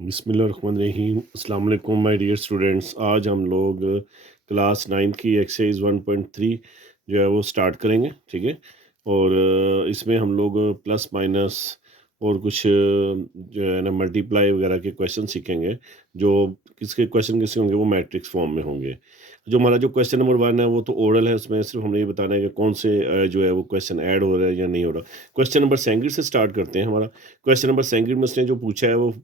बिस्मिल्लाहिर्रहमानिर्रहीम अस्सलाम वालेकुम माय डियर स्टूडेंट्स। आज हम लोग क्लास 9 की एक्सरसाइज 1.3 जो है वो स्टार्ट करेंगे, ठीक है। और इसमें हम लोग प्लस माइनस और कुछ जो है ना मल्टीप्लाई वगैरह के क्वेश्चन सीखेंगे। जो किसके क्वेश्चन कैसे होंगे, वो मैट्रिक्स फॉर्म में होंगे। जो हमारा जो क्वेश्चन नंबर 1 है वो तो ओरल है, उसमें सिर्फ हमें ये बताना है कि कौन से जो है वो क्वेश्चन ऐड हो रहा है या नहीं हो रहा। क्वेश्चन नंबर सेकंड से स्टार्ट करते हैं। हमारा क्वेश्चन नंबर सेकंड में उसने जो पूछा है वो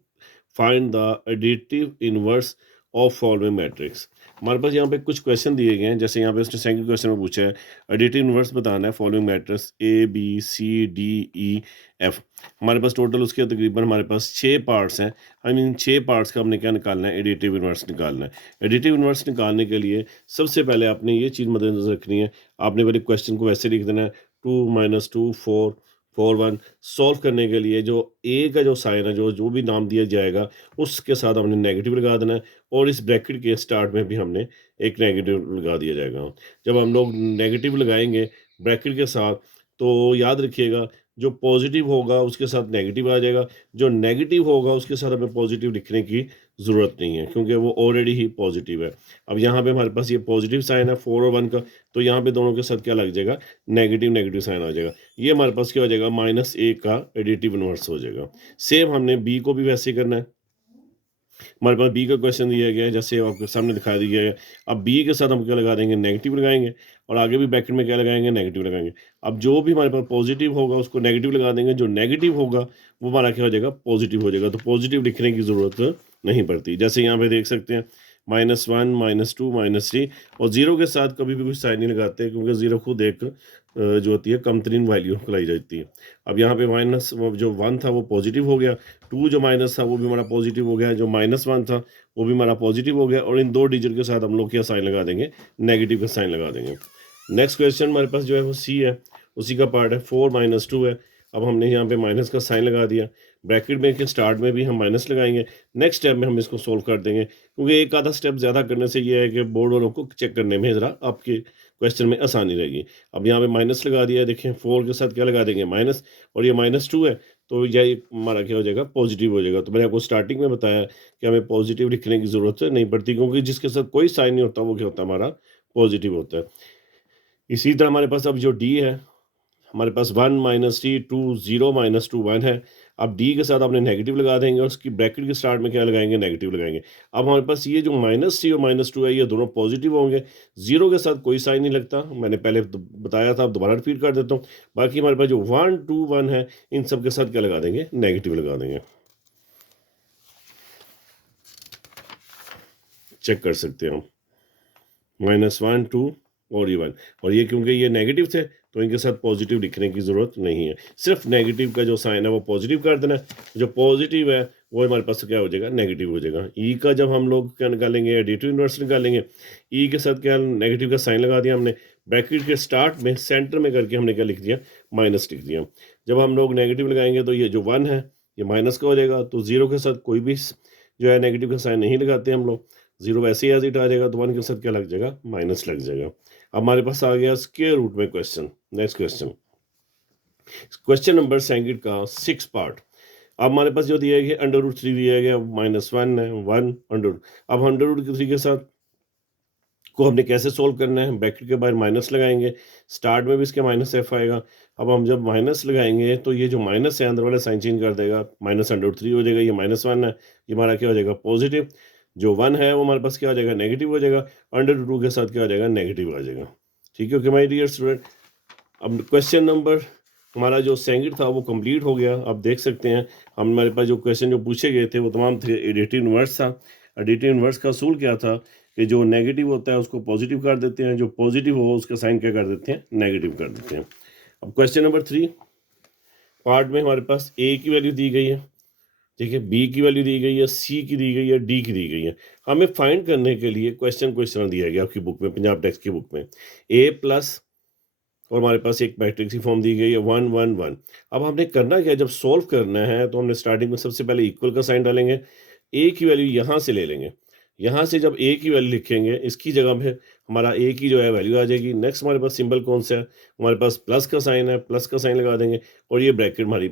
find the additive inverse of following matrix. हमारे पास यहाँ पे कुछ क्वेश्चन दिए गए हैं, जैसे यहाँ पे उसने सेकंड क्वेश्चन में पूछा है एडिटिव इनवर्स बताना है following matrix A B C D E F. हमारे पास टोटल उसके तकरीबन हमारे पास 6 पार्ट्स हैं। हम इन 6 पार्ट्स का हमने क्या निकालना है, एडिटिव इनवर्स निकालना है। एडिटिव इनवर्स निकालने के लिए सबसे पहले आपने ये चीज़ मद्देनजर रखनी है। आपने पहले क्वेश्चन को वैसे लिख देना है 2 - 2 4 4 1। सॉल्व करने के लिए जो ए का जो साइन है, जो जो भी नाम दिया जाएगा उसके साथ हमने नेगेटिव लगा देना है, और इस ब्रैकेट के स्टार्ट में भी हमने एक नेगेटिव लगा दिया जाएगा। जब हम लोग नेगेटिव लगाएंगे ब्रैकेट के साथ, तो याद रखिएगा जो पॉजिटिव होगा उसके साथ नेगेटिव आ जाएगा, जो नेगेटिव होगा उसके साथ हमें पॉजिटिव लिखने की ज़रूरत नहीं है क्योंकि वो ऑलरेडी ही पॉजिटिव है। अब यहाँ पे हमारे पास ये पॉजिटिव साइन है 4 और 1 का, तो यहाँ पे दोनों के साथ क्या लग जाएगा, नेगेटिव नेगेटिव साइन आ जाएगा। ये हमारे पास क्या हो जाएगा, -1 का एडिटिव इनवर्स हो जाएगा। सेम हमने बी को भी वैसे ही करना है। हमारे पास बी का क्वेश्चन दिया गया है, जैसे आपके सामने दिखा दिया गया है। अब बी के साथ हम क्या लगा देंगे, नेगेटिव लगाएंगे, और आगे भी ब्रैकेट में क्या लगाएंगे, नेगेटिव लगाएंगे। अब जो भी हमारे पास पॉजिटिव होगा उसको नेगेटिव लगा देंगे, जो नेगेटिव होगा वो हमारा क्या हो जाएगा, पॉजिटिव हो जाएगा। तो पॉजिटिव लिखने की ज़रूरत नहीं पड़ती। जैसे यहाँ पे देख सकते हैं -1 -2 -3, और ज़ीरो के साथ कभी भी कुछ साइन नहीं लगाते क्योंकि ज़ीरो खुद एक जो होती है कम तरीन वैल्यू कहलाई जाती है। अब यहाँ पे माइनस जो 1 था वो पॉजिटिव हो गया, 2 जो माइनस था वो भी हमारा पॉजिटिव हो गया, जो -1 था वो भी हमारा पॉजिटिव हो गया, और इन 2 डिजिट के साथ हम लोग क्या साइन लगा देंगे, नेगेटिव का साइन लगा देंगे। नेक्स्ट क्वेश्चन हमारे पास जो है वो सी है, उसी का पार्ट है 4 - 2 है। अब हमने यहाँ पे माइनस का साइन लगा दिया, ब्रैकेट में के स्टार्ट में भी हम माइनस लगाएंगे। नेक्स्ट स्टेप में हम इसको सोल्व कर देंगे, क्योंकि एक आधा स्टेप ज़्यादा करने से ये है कि बोर्ड वालों को चेक करने में ज़रा आपके क्वेश्चन में आसानी रहेगी। अब यहाँ पे माइनस लगा दिया है, देखें 4 के साथ क्या लगा देंगे, माइनस, और ये -2 है, तो यह हमारा क्या हो जाएगा, पॉजिटिव हो जाएगा। तो मैंने आपको स्टार्टिंग में बताया कि हमें पॉजिटिव लिखने की ज़रूरत नहीं पड़ती, क्योंकि जिसके साथ कोई साइन नहीं होता वो क्या होता है, हमारा पॉजिटिव होता है। इसी तरह हमारे पास अब जो डी है, हमारे पास 1 - टी 2 0 - 2 1 है। अब डी के साथ आपने नेगेटिव लगा देंगे, और उसकी ब्रैकेट के स्टार्ट में क्या लगाएंगे, नेगेटिव लगाएंगे। अब हमारे पास ये जो -3 और -2 है ये दोनों पॉजिटिव होंगे। जीरो के साथ कोई साइन नहीं लगता, मैंने पहले बताया था, अब दोबारा रिपीट कर देता हूँ। बाकी हमारे पास जो 1 2 1 है, इन सब के साथ क्या लगा देंगे, नेगेटिव लगा देंगे। चेक कर सकते हैं हम, -1 2 और ये 1, और ये क्योंकि ये नेगेटिव थे तो इनके साथ पॉजिटिव लिखने की ज़रूरत नहीं है। सिर्फ नेगेटिव का जो साइन है वो पॉजिटिव कर देना है, जो पॉजिटिव है वो हमारे पास क्या हो जाएगा, नेगेटिव हो जाएगा। ई का जब हम लोग क्या निकालेंगे, एडिटिव इनवर्स निकालेंगे, ई के साथ क्या नेगेटिव का साइन लगा दिया हमने, ब्रैकेट के स्टार्ट में सेंटर में करके हमने क्या लिख दिया, माइनस लिख दिया। जब हम लोग नेगेटिव लगाएंगे तो ये जो 1 है ये माइनस का हो जाएगा, तो ज़ीरो के साथ कोई भी जो है नेगेटिव का साइन नहीं लगाते हम लोग। ज़ीरो वैसे ही एज इट आ जाएगा, तो 1 के साथ क्या लग जाएगा, माइनस लग जाएगा। अब हमारे पास आ गया स्क्वायर रूट में question. Next question, question number second का 6 पार्ट। अब हमारे पास जो दिया गया √3 दिया गया, -1 है, 1 अंडर। अब √3 के साथ को हमने कैसे सोल्व करना है, ब्रैकेट के बाहर माइनस लगाएंगे, स्टार्ट में भी इसके -f आएगा। अब हम जब माइनस लगाएंगे तो ये जो माइनस है अंदर वाला साइन चेंज कर देगा, -√3 हो जाएगा, ये -1 है, ये हमारा क्या हो जाएगा, पॉजिटिव। जो 1 है वो हमारे पास क्या हो जाएगा, नेगेटिव हो जाएगा, √2 के साथ क्या हो जाएगा, नेगेटिव आ जाएगा। ठीक है, ओके माय डियर स्टूडेंट। अब क्वेश्चन नंबर हमारा जो सेकंड था वो कंप्लीट हो गया। आप देख सकते हैं हमारे पास जो क्वेश्चन जो पूछे गए थे वो तमाम थे एडिटिव इनवर्स था। एडिटिव इनवर्स का असूल क्या था कि जो नेगेटिव होता है उसको पॉजिटिव कर देते हैं, जो पॉजिटिव हो उसका साइन क्या कर देते हैं, नेगेटिव कर देते हैं। अब क्वेश्चन नंबर 3 पार्ट में हमारे पास ए की वैल्यू दी गई है, ठीक है, बी की वैल्यू दी गई है, सी की दी गई है, डी की दी गई है। हमें फाइंड करने के लिए क्वेश्चन को इस तरह दिया गया आपकी बुक में, पंजाब टेक्स्ट की बुक में, ए प्लस, और हमारे पास एक मैट्रिक्स की फॉर्म दी गई है 1 1 1। अब हमने करना क्या है, जब सॉल्व करना है तो हमने स्टार्टिंग में सबसे पहले इक्वल का साइन डालेंगे, ए की वैल्यू यहाँ से ले लेंगे। यहाँ से जब ए की वैल्यू लिखेंगे इसकी जगह पे हमारा ए की जो है वैल्यू आ जाएगी। नेक्स्ट हमारे पास सिंबल कौन सा है, हमारे पास प्लस का साइन है, प्लस का साइन लगा देंगे, और ये ब्रैकेट हमारी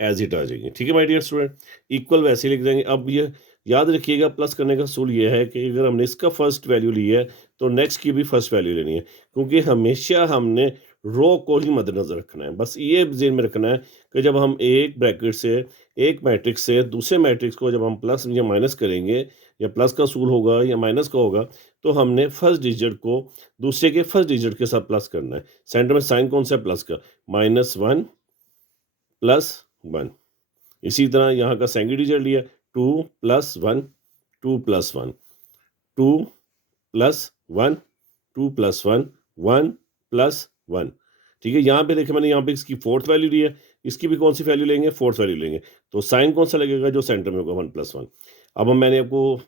एज इट आ जाएगी। ठीक है माय डियर स्टूडेंट, इक्वल वैसे लिख देंगे। अब ये याद रखिएगा, प्लस करने का असूल ये है कि अगर हमने इसका फर्स्ट वैल्यू ली है तो नेक्स्ट की भी फर्स्ट वैल्यू लेनी है, क्योंकि हमेशा हमने रो को ही मद्देनजर रखना है। बस ये ज़हन में रखना है कि जब हम एक ब्रैकेट से, एक मैट्रिक्स से दूसरे मैट्रिक्स को जब हम प्लस या माइनस करेंगे, या प्लस का असूल होगा या माइनस का होगा, तो हमने फर्स्ट डिजिट को दूसरे के फर्स्ट डिजिट के साथ प्लस करना है। सेंटर में साइन कौन सा है? प्लस का। -1 +1। इसी तरह यहाँ का सेकंड डिजिट लिया, 2 + 1, 2 + 1, 2 + 1, 2 + 1, 1 + 1। ठीक है, यहाँ पे देखिए मैंने यहाँ पे इसकी फोर्थ वैल्यू ली है, इसकी भी कौन सी वैल्यू लेंगे? फोर्थ वैल्यू लेंगे। तो साइन कौन सा लगेगा? जो सेंटर में होगा, 1 + 1। अब मैंने आपको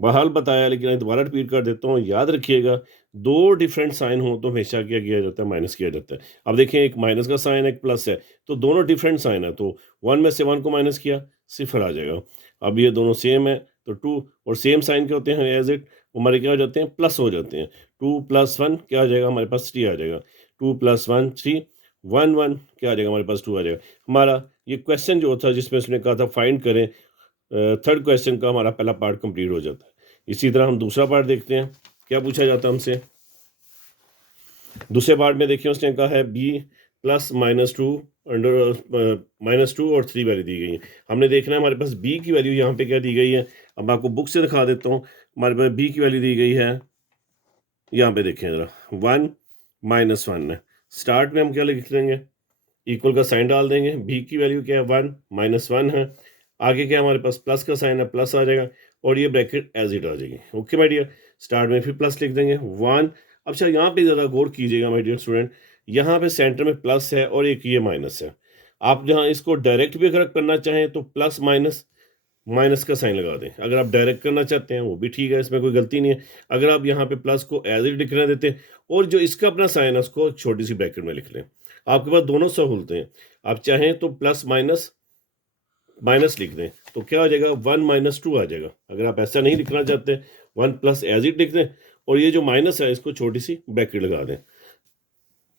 बहरहाल बताया, लेकिन मैं दोबारा रिपीट कर देता हूँ, याद रखिएगा, दो डिफरेंट साइन हो तो हमेशा क्या किया जाता है? माइनस किया जाता है। अब देखिए, एक माइनस का साइन है, एक प्लस है, तो दोनों डिफरेंट साइन है, तो 1 में से 1 को माइनस किया, 0 आ जाएगा। अब ये दोनों सेम है, तो 2 और सेम साइन क्या होते हैं? एज इट हमारे क्या हो जाते हैं? प्लस हो जाते हैं। 2 + 1 क्या आ जाएगा? हमारे पास 3 आ जाएगा। 2 + 1 3, 1 1 क्या आ जाएगा? हमारे पास 2 आ जाएगा। हमारा ये क्वेश्चन जो था, जिसमें उसने कहा था फाइंड करें, थर्ड क्वेश्चन का हमारा पहला पार्ट कंप्लीट हो जाता है। इसी तरह हम दूसरा पार्ट देखते हैं, क्या पूछा जाता है हमसे। दूसरे पार्ट में देखिए, उसने कहा है b + -2 अंडर -2 और 3 वैल्यू दी गई है। हमने देखना है हमारे पास b की वैल्यू यहाँ पे क्या दी गई है। अब मैं आपको बुक से दिखा देता हूँ। हमारे पास b की वैल्यू दी गई है, यहाँ पे देखें जरा, 1 -1 है। स्टार्ट में हम क्या लिख लेंगे? इक्वल का साइन डाल देंगे। b की वैल्यू क्या है? 1 -1 है। आगे क्या हमारे पास? प्लस का साइन है, प्लस आ जाएगा, और ये ब्रैकेट एज इट आ जाएगी। ओके माय डियर, स्टार्ट में फिर प्लस लिख देंगे 1। अच्छा, यहाँ पे ज़रा गौर कीजिएगा माय डियर स्टूडेंट, यहाँ पे सेंटर में प्लस है और एक ये माइनस है। आप जहाँ इसको डायरेक्ट भी अगर करना चाहें तो प्लस माइनस, माइनस का साइन लगा दें। अगर आप डायरेक्ट करना चाहते हैं वो भी ठीक है, इसमें कोई गलती नहीं है। अगर आप यहाँ पे प्लस को एज इट लिखना देते हैं, और जो इसका अपना साइन है उसको छोटी सी ब्रैकेट में लिख लें। आपके पास दोनों सहूलतें हैं। आप चाहें तो प्लस माइनस माइनस लिख दें, तो क्या हो जाएगा? 1 - 2 आ जाएगा। अगर आप ऐसा नहीं लिखना चाहते, 1 प्लस एज इट लिख दें, और ये जो माइनस है इसको छोटी सी ब्रैकेट लगा दें।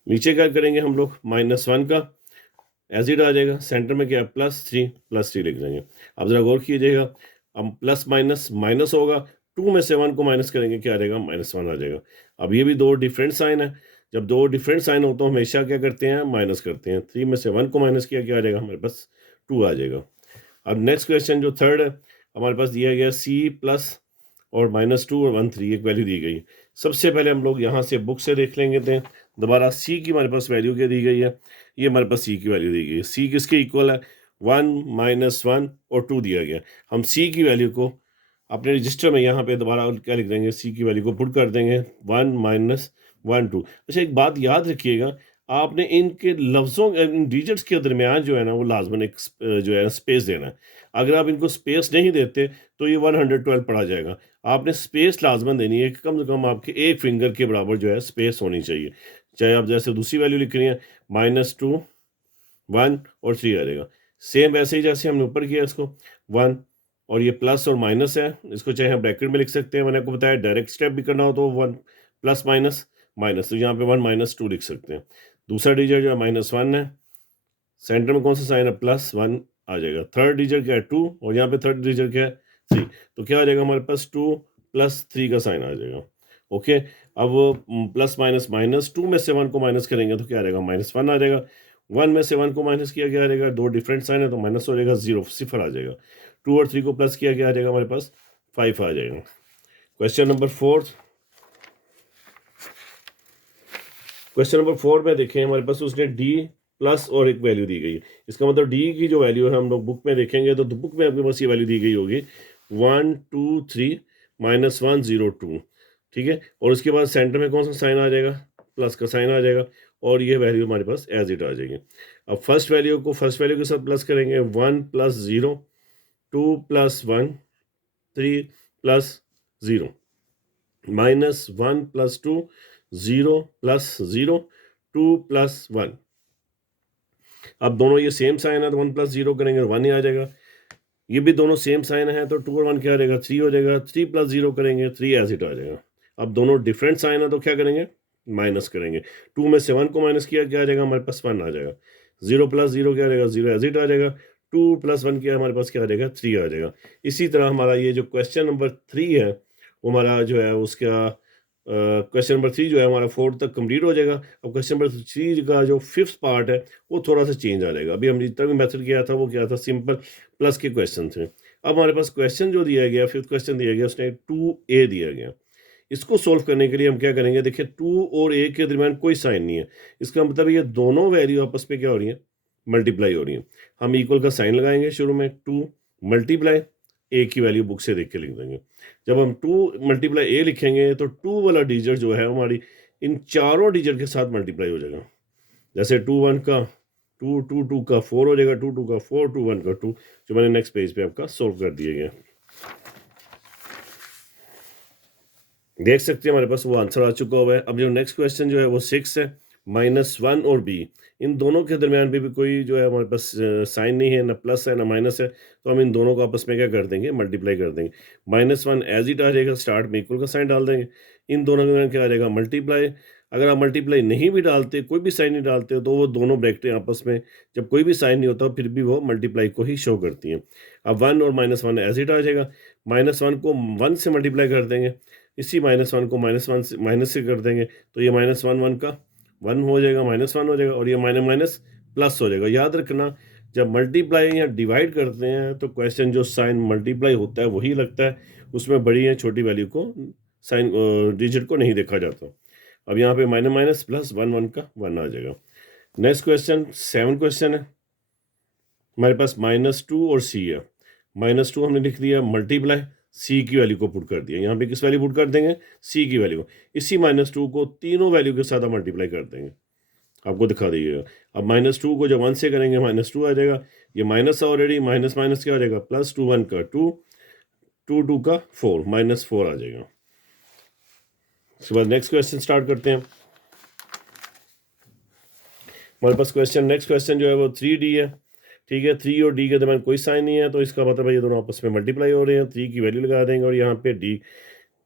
नीचे क्या करेंगे हम लोग? -1 का एज इट आ जाएगा, सेंटर में क्या है? +3 लिख देंगे। अब जरा गौर कीजिएगा, अब प्लस माइनस माइनस होगा, 2 में से 1 को माइनस करेंगे, क्या आ जाएगा? -1 आ जाएगा। अब ये भी दो डिफरेंट साइन है। जब दो डिफरेंट साइन हो तो हमेशा क्या करते हैं? माइनस करते हैं। 3 में से 1 को माइनस किया, क्या आ जाएगा? हमारे पास 2 आ जाएगा। अब नेक्स्ट क्वेश्चन जो थर्ड है, हमारे पास दिया गया C+ और -2 और 1 3 एक वैल्यू दी गई। सबसे पहले हम लोग यहाँ से बुक से देख लेंगे थे दोबारा, C की हमारे पास वैल्यू क्या दी गई है। ये हमारे पास C की वैल्यू दी गई है। C किसके इक्वल है? 1 -1 और 2 दिया गया। हम C की वैल्यू को अपने रजिस्टर में यहाँ पे दोबारा क्या लिख देंगे? C की वैल्यू को पुट कर देंगे, 1 -1 2। अच्छा, एक बात याद रखिएगा, आपने इनके लफ्ज़ों, इन डिजिट्स के दरमियान जो है ना, वो लाजमन एक जो है स्पेस देना है। अगर आप इनको स्पेस नहीं देते तो ये 112 पढ़ा जाएगा। आपने स्पेस लाजमन देनी है, कम से कम आपके एक फिंगर के बराबर जो है स्पेस होनी चाहिए। चाहे आप जैसे दूसरी वैल्यू लिख रही हैं, -2 1 और 3 आ जाएगा। सेम वैसे ही जैसे हमने ऊपर किया इसको 1, और ये प्लस और माइनस है, इसको चाहे हम ब्रैकेट में लिख सकते हैं। मैंने आपको बताया डायरेक्ट स्टेप भी करना हो तो 1 प्लस माइनस माइनस, तो यहाँ पे 1 - 2 लिख सकते हैं। दूसरा डिजिट जो है -1 है, सेंटर में कौन सा साइन है? +1 आ जाएगा। थर्ड डिजिट क्या है? 2, और यहाँ पे थर्ड डिजिट क्या है? 3। तो क्या आ जाएगा हमारे पास? 2 + 3 का साइन आ जाएगा। ओके, अब प्लस माइनस माइनस, 2 में से 1 को माइनस करेंगे तो क्या आ जाएगा? -1 आ जाएगा। 1 में से 1 को माइनस किया, क्या आ जाएगा? दो डिफरेंट साइन है तो माइनस हो जाएगा, 0 0 आ जाएगा। 2 और 3 को प्लस किया, क्या आ जाएगा? हमारे पास 5 आ जाएगा। क्वेश्चन नंबर 4, में देखें, हमारे पास उसने D प्लस और एक वैल्यू दी गई है। इसका मतलब D की जो वैल्यू है हम लोग बुक में देखेंगे तो बुक में आपके पास ये वैल्यू दी गई होगी 1 2 3 -1 0 2। ठीक है, और उसके बाद सेंटर में कौन सा साइन आ जाएगा? प्लस का साइन आ जाएगा, और ये वैल्यू हमारे पास एज इट आ जाएगी। अब फर्स्ट वैल्यू को फर्स्ट वैल्यू के साथ प्लस करेंगे, 1 + 0 2 + 1 3 + 0 -1 + 2 0 + 0 2 + 1। अब दोनों ये सेम साइन है तो 1 + 0 करेंगे तो 1 ही आ जाएगा। ये भी दोनों सेम साइन है तो 2 और 1 क्या आ जाएगा? 3 हो जाएगा। 3 + 0 करेंगे, 3 एज इट आ जाएगा। अब दोनों डिफरेंट साइन है तो क्या करेंगे? माइनस करेंगे। 2 में से 1 को माइनस किया, क्या आ जाएगा? हमारे पास 1 आ जाएगा। 0 प्लस 0 क्या आ जाएगा, 0 एज इट आ जाएगा। 2 प्लस 1 क्या है हमारे पास, क्या आ जाएगा, 3 आ जाएगा। इसी तरह हमारा ये जो क्वेश्चन नंबर 3 है वो हमारा जो है उसका क्वेश्चन नंबर 3 जो है हमारा 4 तक कंप्लीट हो जाएगा। अब क्वेश्चन नंबर 3 का जो फिफ्थ पार्ट है वो थोड़ा सा चेंज आ जाएगा। अभी हम जितना भी मेथड किया था वो क्या था, सिंपल प्लस के क्वेश्चन थे। अब हमारे पास क्वेश्चन जो दिया गया, फिफ्थ क्वेश्चन दिया गया, उसने 2a दिया गया। इसको सोल्व करने के लिए हम क्या करेंगे, देखिए 2 और a के दरमियान कोई साइन नहीं है, इसका मतलब ये दोनों वैल्यू आपस में क्या हो रही है, मल्टीप्लाई हो रही है। हम इक्वल का साइन लगाएंगे शुरू में, 2 मल्टीप्लाई ए की वैल्यू बुक से देख के लिख देंगे। जब हम 2 मल्टीप्लाई ए लिखेंगे तो 2 वाला डिजिट जो है हमारी इन चारों डिजिट के साथ मल्टीप्लाई हो जाएगा। जैसे 2 1 का 2, 2 2 का 4 हो जाएगा, 2 2 का 4, 2 1 का 2, जो मैंने नेक्स्ट पेज पे आपका सोल्व कर दिए गए। देख सकते हैं हमारे पास वो आंसर आ चुका हुआ है। अब जो नेक्स्ट क्वेश्चन जो है वो 6 है, -1 और b, इन दोनों के दरमियान भी कोई जो है हमारे पास साइन नहीं है, ना प्लस है ना माइनस है, तो हम इन दोनों को आपस में क्या कर देंगे, मल्टीप्लाई कर देंगे। -1 एज इट आ जाएगा, स्टार्ट में इक्वल का साइन डाल देंगे, इन दोनों के दरमियान क्या आ जाएगा, मल्टीप्लाई। अगर आप मल्टीप्लाई नहीं भी डालते, कोई भी साइन नहीं डालते, तो वो दोनों ब्रैकेटें आपस में जब कोई भी साइन नहीं होता फिर भी वो मल्टीप्लाई को ही शो करती हैं। अब 1 और -1 एज इट आ जाएगा, -1 को 1 से मल्टीप्लाई कर देंगे, इसी -1 को -1 से माइनस से कर देंगे, तो ये -1 1 का 1 हो जाएगा, -1 हो जाएगा, और ये माइनस माइनस प्लस हो जाएगा। याद रखना, जब मल्टीप्लाई या डिवाइड करते हैं तो क्वेश्चन जो साइन मल्टीप्लाई होता है वही लगता है, उसमें बड़ी या छोटी वैल्यू को साइन डिजिट को नहीं देखा जाता। अब यहाँ पे माइनस माइनस प्लस 1 1 का 1 आ जाएगा। नेक्स्ट क्वेश्चन 7 क्वेश्चन है, हमारे पास -2 और c है। -2 हमने लिख दिया, मल्टीप्लाई c की वैल्यू को पुट कर दिया। यहाँ पे किस वैल्यू पुट कर देंगे, c की वैल्यू। इसी -2 को तीनों वैल्यू के साथ मल्टीप्लाई कर देंगे, आपको दिखा दीजिएगा। अब -2 को जब 1 से करेंगे -2 आ जाएगा, ये माइनस ऑलरेडी, माइनस माइनस क्या हो जाएगा, प्लस 2 1 का 2, 2 2 का 4, -4 आ जाएगा। उसके बाद नेक्स्ट क्वेश्चन स्टार्ट करते हैं। हमारे पास क्वेश्चन, नेक्स्ट क्वेश्चन जो है वो 3D है, ठीक है। 3 और d के दरमियान कोई साइन नहीं है, तो इसका मतलब है ये दोनों आपस में मल्टीप्लाई हो रहे हैं। 3 की वैल्यू लगा देंगे और यहाँ पे d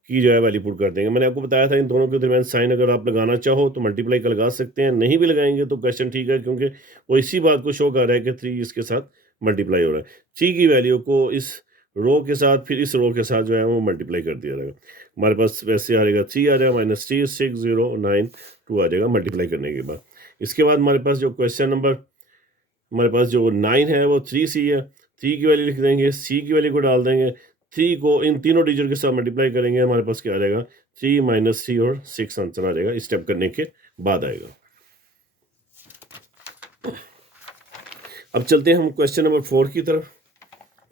की जो है वैल्यू पुट कर देंगे। मैंने आपको बताया था इन दोनों के दरमियान साइन अगर आप लगाना चाहो तो मल्टीप्लाई का लगा सकते हैं, नहीं भी लगाएंगे तो क्वेश्चन ठीक है, क्योंकि वो इसी बात को शो कर रहा है कि 3 इसके साथ मल्टीप्लाई हो रहा है। 3 की वैल्यू को इस रो के साथ फिर इस रो के साथ जो है वो मल्टीप्लाई कर दिया जाएगा। हमारे पास वैसे आ जाएगा 3 आ जाएगा, -3 6 0 9 2 आ जाएगा मल्टीप्लाई करने के बाद। इसके बाद हमारे पास जो क्वेश्चन नंबर, हमारे पास जो 9 है वो 3c है। 3 की वैल्यू लिख देंगे, c की वैल्यू को डाल देंगे, 3 को इन तीनों डिजिट के साथ मल्टीप्लाई करेंगे, हमारे पास क्या आ जाएगा, 3 -3 और 6 आंसर आ जाएगा। इस स्टेप करने के बाद आएगा। अब चलते हैं हम क्वेश्चन नंबर 4 की तरफ।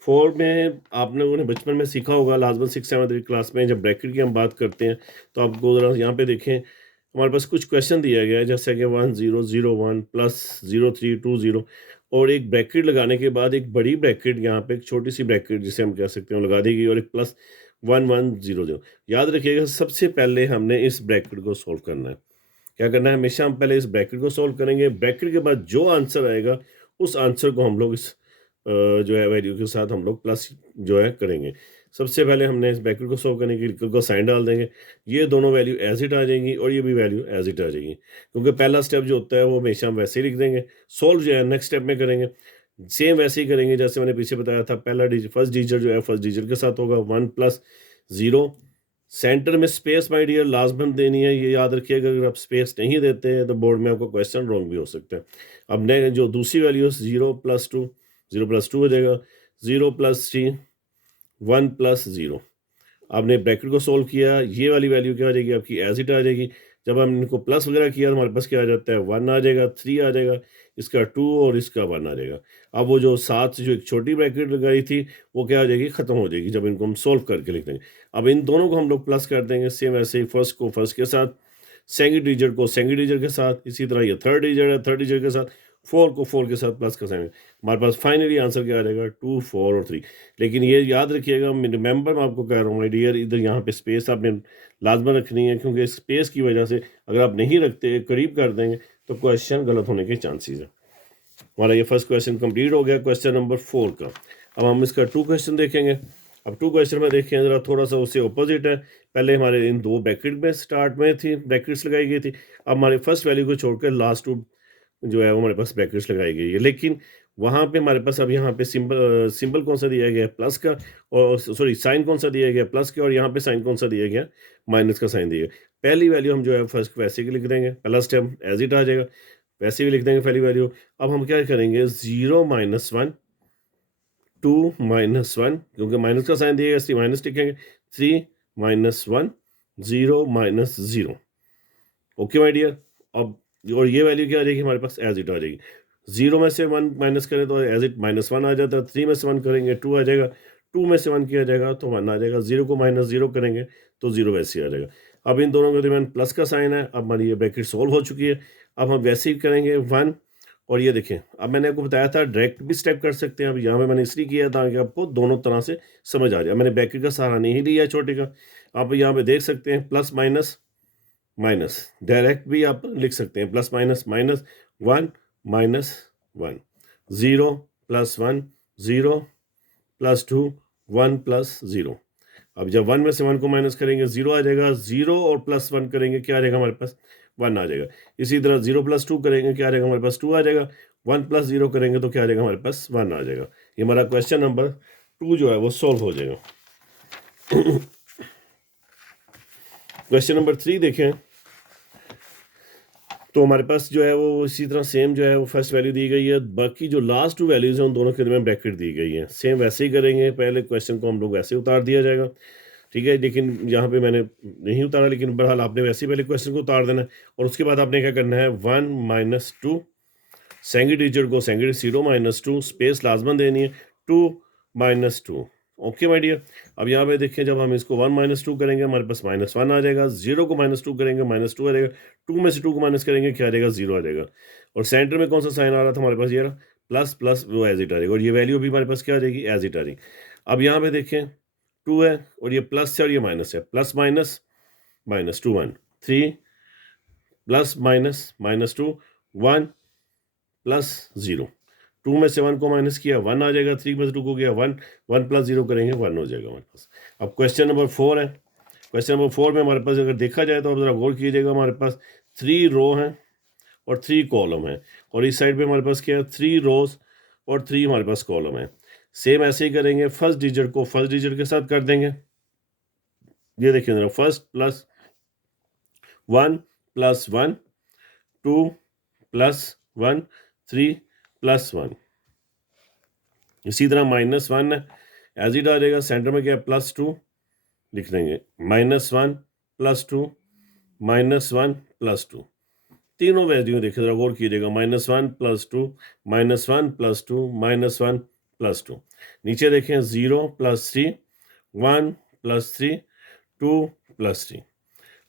4 में आप लोगों ने बचपन में सीखा होगा, लाजमन 6 7 क्लास में जब ब्रैकेट की हम बात करते हैं तो आपको ज़रा यहाँ पे देखें, हमारे पास कुछ क्वेश्चन दिया गया है, जैसे कि 1 0 0 1 प्लस 0 3 2 0, और एक ब्रैकेट लगाने के बाद एक बड़ी ब्रैकेट, यहाँ पे एक छोटी सी ब्रैकेट जिसे हम कह सकते हैं लगा दी गई, और एक प्लस 1 1 0 0। याद रखिएगा, सबसे पहले हमने इस ब्रैकेट को सोल्व करना है। क्या करना है, हमेशा हम पहले इस ब्रैकेट को सोल्व करेंगे, ब्रैकेट के बाद जो आंसर आएगा उस आंसर को हम लोग इस जो है वैल्यू के साथ हम लोग प्लस जो है करेंगे। सबसे पहले हमने इस ब्रैकेट को सोल्व करने के लिए को साइन डाल देंगे, ये दोनों वैल्यू एज इट आ जाएंगी और ये भी वैल्यू एज इट आ जाएगी, क्योंकि पहला स्टेप जो होता है वो हमेशा हम वैसे ही लिख देंगे। सोल्व जो है नेक्स्ट स्टेप में करेंगे, सेम वैसे ही करेंगे जैसे मैंने पीछे बताया था। पहला डिजिट, फर्स्ट डिजिट जो है फर्स्ट डिजिट के साथ होगा, 1 प्लस 0। सेंटर में स्पेस माय डियर लाजमन देनी है, ये याद रखिएगा। अगर आप स्पेस नहीं देते हैं तो बोर्ड में आपको क्वेश्चन रॉन्ग भी हो सकता है। अब ने जो दूसरी वैल्यू है 0 प्लस 2, 0 प्लस 2 हो जाएगा, 0 प्लस 3 1 प्लस 0। आपने ब्रैकेट को सोल्व किया, ये वाली वैल्यू क्या आ जाएगी आपकी, एज इट आ जाएगी। जब हम इनको प्लस वगैरह किया तो हमारे पास क्या आ जाता है, 1 आ जाएगा, 3 आ जाएगा, इसका 2 और इसका 1 आ जाएगा। अब वो जो साथ जो एक छोटी ब्रैकेट लगाई थी वो क्या आ जाएगी, ख़त्म हो जाएगी जब इनको हम सोल्व करके लिख देंगे। अब इन दोनों को हम लोग प्लस कर देंगे, सेम ऐसे ही फर्स्ट को फर्स्ट के साथ, सेकंड डिजिट को सेकंड डिजिट के साथ, इसी तरह ये थर्ड डिजिट है, थर्ड डिजिट के साथ, 4 को 4 के साथ प्लस कर देंगे। हमारे पास फाइनली आंसर क्या आ जाएगा, 2 4 और 3। लेकिन ये याद रखिएगा, रिमेंबर मैं आपको कह रहा हूँ माय डियर, इधर यहाँ पे स्पेस आपने लाजमन रखनी है, क्योंकि स्पेस की वजह से अगर आप नहीं रखते, करीब कर देंगे तो क्वेश्चन गलत होने के चांसेस है। हमारा ये फर्स्ट क्वेश्चन कंप्लीट हो गया क्वेश्चन नंबर 4 का। अब हम इसका 2 क्वेश्चन देखेंगे। अब 2 क्वेश्चन में देखें ज़रा, थोड़ा सा उससे ऑपोजिट है। पहले हमारे इन 2 ब्रैकेट में स्टार्ट में थी, ब्रैकेट्स लगाई गई थी। अब हमारे फर्स्ट वैल्यू को छोड़कर लास्ट 2 जो है वो हमारे पास ब्रैकेट्स लगाई गई है, लेकिन वहाँ पे हमारे पास अब यहाँ पे सिंबल कौन सा दिया गया है, प्लस का, और सॉरी साइन कौन सा दिया गया है, प्लस के, और यहाँ पे साइन कौन सा दिया गया, माइनस का साइन दिया गया। पहली वैल्यू हम जो है फर्स्ट वैसे की लिख देंगे, प्लस टर्म एज इट आ जाएगा, वैसे भी लिख देंगे पहली वैल्यू। अब हम क्या करेंगे, 0 - 1, 2 - 1, क्योंकि माइनस का साइन दिएगा इसलिए माइनस लिखेंगे, 3 - 1, 0 - 0। Okay my dear. अब और ये वैल्यू क्या आ जाएगी हमारे पास, एज इट आ जाएगी। 0 में से 1 माइनस करें तो एज इट -1 आ जाता है, 3 में से 1 करेंगे 2 आ जाएगा, 2 में से 1 किया जाएगा तो 1 आ जाएगा, 0 को -0 करेंगे तो 0 वैसे ही आ जाएगा। अब इन दोनों के दरमियान प्लस का साइन है, अब हमारी ये ब्रैकेट सॉल्व हो चुकी है। अब हम वैसे ही करेंगे 1, और ये देखें, अब मैंने आपको बताया था डायरेक्ट भी स्टेप कर सकते हैं, अब यहाँ पे मैंने इसलिए किया ताकि आपको दोनों तरह से समझ आ जाए। मैंने ब्रैकेट का सहारा नहीं लिया है छोटे का, आप यहाँ पे देख सकते हैं प्लस माइनस माइनस, डायरेक्ट भी आप लिख सकते हैं, प्लस माइनस माइनस, 1 - 1, 0 + 1, 0 + 2, 1 + 0। अब जब 1 में से 1 को माइनस करेंगे 0 आ जाएगा, 0 और +1 करेंगे क्या आ जाएगा हमारे पास, 1 आ जाएगा। इसी तरह 0 + 2 करेंगे क्या आ जाएगा हमारे पास, 2 आ जाएगा। 1 + 0 करेंगे तो क्या आ जाएगा हमारे पास, 1 आ जाएगा। ये हमारा क्वेश्चन नंबर 2 जो है वो सॉल्व हो जाएगा। क्वेश्चन नंबर 3 देखें, तो हमारे पास जो है वो इसी तरह सेम जो है वो फर्स्ट वैल्यू दी गई है, बाकी जो लास्ट 2 वैल्यूज हैं उन दोनों के दरमियान ब्रैकेट दी गई है। सेम वैसे ही करेंगे, पहले क्वेश्चन को हम लोग वैसे उतार दिया जाएगा, ठीक है, लेकिन यहाँ पे मैंने नहीं उतारा, लेकिन बहरहाल आपने वैसे ही पहले क्वेश्चन को उतार देना है, और उसके बाद आपने क्या करना है, 1 - 2, सेकंड डिजिट को सेकंड 0 - 2, स्पेस लाजमन देनी है, 2 - 2। Okay my dear. अब यहाँ पे देखें, जब हम इसको 1 - 2 करेंगे हमारे पास -1 आ जाएगा, 0 को -2 करेंगे -2 आ जाएगा, 2 में से 2 को माइनस करेंगे क्या आ जाएगा, 0 आ जाएगा। और सेंटर में कौन सा साइन आ रहा था हमारे पास, ये रहा, प्लस प्लस, वो एज इट आ जाएगा, और ये वैल्यू भी हमारे पास क्या आ जाएगी, एज इट आ जाएगी। अब यहाँ पे देखें 2 है, और ये प्लस है और ये माइनस है, plus minus minus 2 1, 3 plus minus -2, 1 + 0, 2 में से 1 को माइनस किया 1 आ जाएगा, 3 में से 2 को गया 1, 1 + 0 करेंगे 1 हो जाएगा हमारे पास। अब क्वेश्चन नंबर 4 है। क्वेश्चन नंबर 4 में हमारे पास अगर देखा जाए तो आप ज़रा गौर कीजिएगा, हमारे पास 3 रो हैं और 3 कॉलम हैं, और इस साइड पे हमारे पास क्या है, 3 रोज और 3 हमारे पास कॉलम है। सेम ऐसे ही करेंगे, फर्स्ट डिजिट को फर्स्ट डिजिट के साथ कर देंगे। ये देखिए जरा, फर्स्ट + 1 + 1, 2 + 1, 3 + 1। इसी तरह -1 है, एज इट आ जाएगा, सेंटर में क्या है, +2 लिख देंगे, -1 + 2, -1 + 2। तीनों वैल्यू देखिए जरा गौर कीजिएगा, -1 + 2, -1 + 2, -1 + 2। नीचे देखें 0 + 3, 1 + 3, 2 + 3।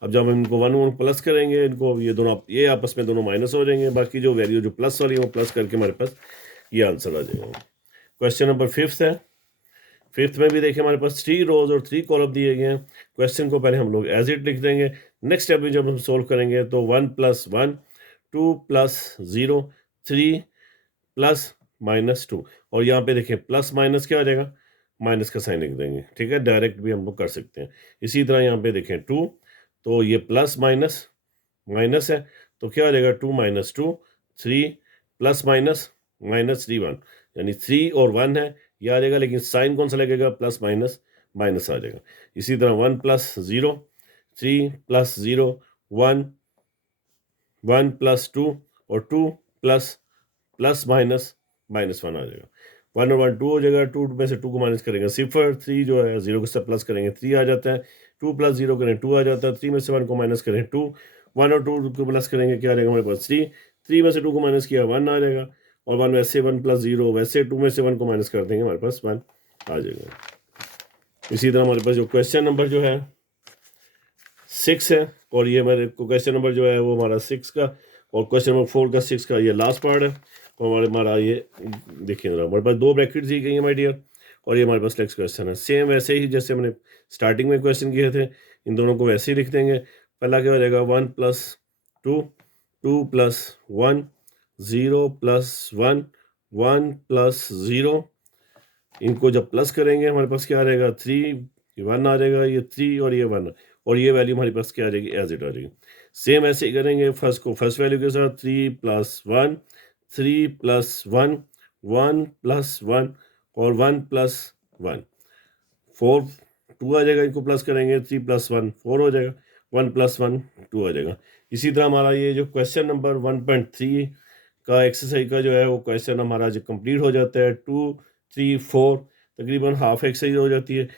अब जब हम इनको 1 1 प्लस करेंगे, इनको ये दोनों ये आपस में दोनों माइनस हो जाएंगे, बाकी जो वैल्यू जो प्लस वाली है वो प्लस करके हमारे पास ये आंसर आ जाएगा। क्वेश्चन नंबर 5 है। 5th में भी देखिए हमारे पास 3 रोज और 3 कॉलम दिए गए हैं। क्वेश्चन को पहले हम लोग एज इट लिख देंगे। नेक्स्ट स्टेप में जब हम सोल्व करेंगे तो 1 + 1, 2 + 0, 3 + -2, और यहाँ पे देखिए प्लस माइनस क्या हो जाएगा, माइनस का साइन लिख देंगे, ठीक है, डायरेक्ट भी हम लोग कर सकते हैं। इसी तरह यहाँ पे देखें 2, तो ये प्लस माइनस माइनस है, तो क्या हो जाएगा, 2 - 2, 3 + -3 1, यानी 3 और 1 है, ये आ जाएगा, लेकिन साइन कौन सा लगेगा, प्लस माइनस माइनस आ जाएगा। इसी तरह 1 + 0, 3 + 0, 1, 1 + 2, और 2 प्लस माइनस -1 आ जाएगा। 1 और 1 2 हो जाएगा, 2 में से 2 को माइनस करेंगे 0, 3 जो है 0 के साथ प्लस करेंगे 3 आ जाता है, 2 + 0 करें 2 आ जाता है, 3 में से 1 को माइनस करें 2, 1 और 2 को प्लस करेंगे क्या आ जाएगा हमारे पास 3, 3 में से 2 को माइनस किया 1 आ जाएगा, और 1 वैसे 1 + 0 वैसे 2 में से 1 को माइनस कर देंगे हमारे पास 1 आ जाएगा। इसी तरह हमारे पास जो क्वेश्चन नंबर जो है 6 है, और ये हमारे क्वेश्चन नंबर जो है वो हमारा 6 का, और क्वेश्चन नंबर 4 का 6 का ये लास्ट पार्ट है। और हमारा ये देखिए जरा, हमारे पास 2 ब्रैकेट दी गई है माय डियर, और ये हमारे पास नेक्स्ट क्वेश्चन है, सेम वैसे ही जैसे हमने स्टार्टिंग में क्वेश्चन किए थे, इन दोनों को वैसे ही लिख देंगे। पहला क्या हो जाएगा, 1 + 2, 2 + 1, 0 + 1, 1 + 0। इनको जब प्लस करेंगे हमारे पास क्या आ जाएगा, 3, 1 आ जाएगा, ये 3 और ये 1, और ये वैल्यू हमारे पास क्या आ जाएगी, एज इट आ जाएगी। सेम ऐसे ही करेंगे, फर्स्ट को फर्स्ट वैल्यू के साथ 3 + 1, 3 + 1, 1 + 1 और 1 + 1, 4 2 आ जाएगा, इनको प्लस करेंगे 3 + 1 4 हो जाएगा, 1 + 1 2 आ जाएगा। इसी तरह हमारा ये जो क्वेश्चन नंबर 1.3 का एक्सरसाइज का जो है वो क्वेश्चन हमारा जो कंप्लीट हो जाता है, 2 3 4 तकरीबन हाफ एक्सरसाइज हो जाती है।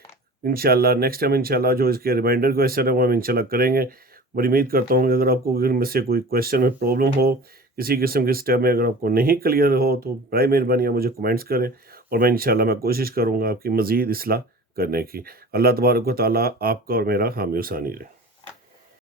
इंशाल्लाह नेक्स्ट टाइम इंशाल्लाह जो इसके रिमाइंडर क्वेश्चन है वो हम इंशाल्लाह करेंगे। बड़ी उम्मीद करता हूँ कि अगर आपको इनमें से कोई क्वेश्चन में प्रॉब्लम हो, किसी किस्म के स्टेप में अगर आपको नहीं क्लियर हो तो बड़ी मेहरबानी मुझे कमेंट्स करें और मैं इंशाल्लाह मैं कोशिश करूँगा आपकी मज़ीद इस्लाह करने की। अल्लाह तबारक व तआला आपका और मेरा हामी और सानी रहे।